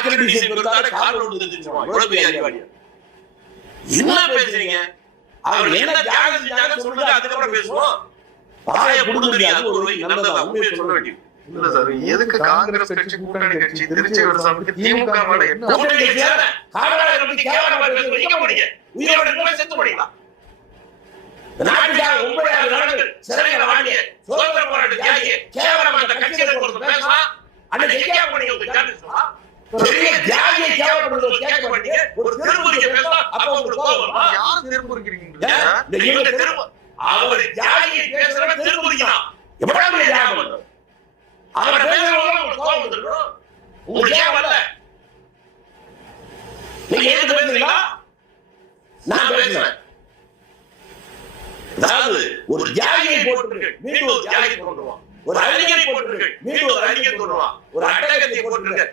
accreditation கொடுத்தாலே கால் ஒன்று தெரிஞ்சுமா இவ்வளவு பெரிய அறிவாளி என்ன பேசுறீங்க அவர் என்ன தியாகம் செஞ்சாங்க சொல்லுங்க அதுக்கப்புறம் பேசுவோம் பாய புடுங்குறீங்க அது ஒரு நல்லதா உண்மையை சொல்ல வேண்டியது இல்ல சார் எதுக்கு காங்கிரஸ் கட்சி கூட்டணி கட்சி திருச்சி விவசாயிக்கு திமுக மேல என்ன உயிரோட செத்து போனீங்களா நாட்டுக்காக 9 நாடுகள் சிறையில வாடிய சுதந்திர போராட்ட தியாகி கேவலம் அந்த கட்சியில கொடுத்து பேசலாம் அன்னைக்கு எங்கேயா போனீங்க பெரிய தியாகியை கேவலப்படுறது கேட்க மாட்டீங்க ஒரு திருமுறைக்கு பேசலாம் அப்ப உங்களுக்கு கோபம் யார் திருமுறைக்கிறீங்க அவர் தியாகியை பேசுறவன் திருமுறைக்கிறான் எவ்வளவு தியாகம் பண்றது அவரை பேசுறவங்க உங்களுக்கு கோபம் வந்துடும் உங்களுக்கு ஏன் வரல நீங்க எதுக்கு பேசுறீங்களா நான் பேசுறேன் அதாவது ஒரு தியாகியை போட்டுருங்கள் மீண்டும் ஒரு தியாகி கொண்டுருவான் ஒரு அறிஞரை போட்டுருங்கள் மீண்டும் ஒரு அறிஞர் கொண்டுருவான் ஒரு அட்டகத்தை போட்டுருங்கள்